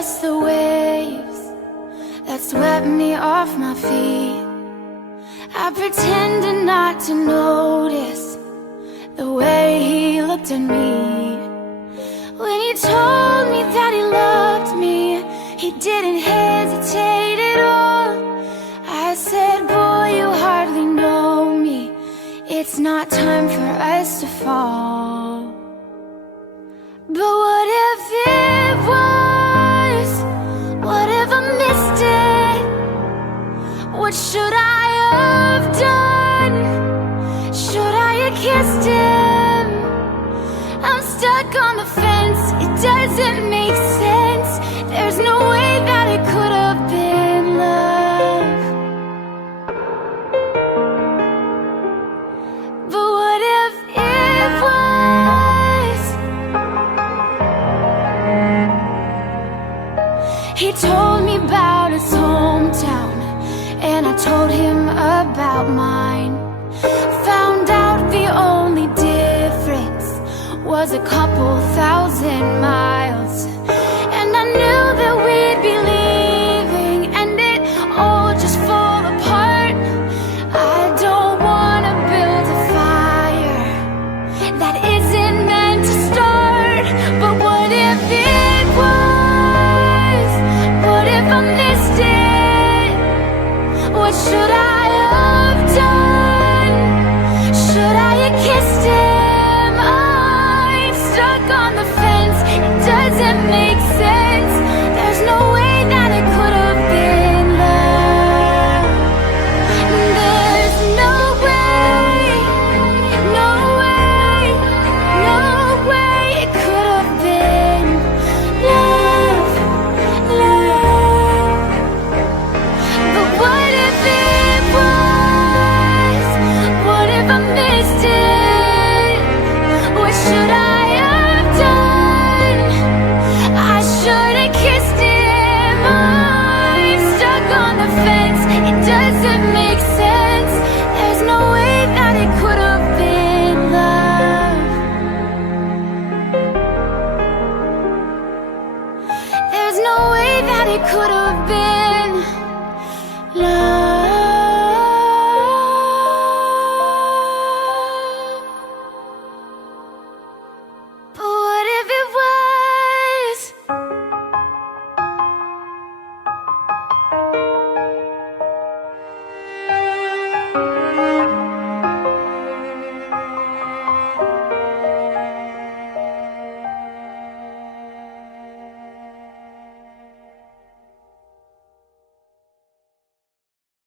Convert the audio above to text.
just the waves that swept me off my feet. I pretended not to notice the way he looked at me. When he told me that he loved me, he didn't hesitate at all. I said, boy, you hardly know me. It's not time for us to fall. But what if it was? What if I missed it? What should I have done? Should I have kissed him? I'm stuck on the fence, it doesn't make sense. There's no way that it could have been love. But what if it was? He told me about his hometown, and I told him about mine. Found out the only difference was a couple thousand miles. And I knew that we'd be leaving, and it all just fall apart. I don't wanna build a fire that isn't meant to start. But what if it was? What if I missed it? What should I have done? Should I have kissed him? I'm stuck on the fence, it doesn't make sense. There's no way that it could have been love. There's no way, no way, no way it could have been love, love. But what if it was? What if I missed it? What should I have done? I should have kissed him. I'm stuck on the fence, it doesn't make sense. There's no way that it could have been love. There's no way that it could have been love.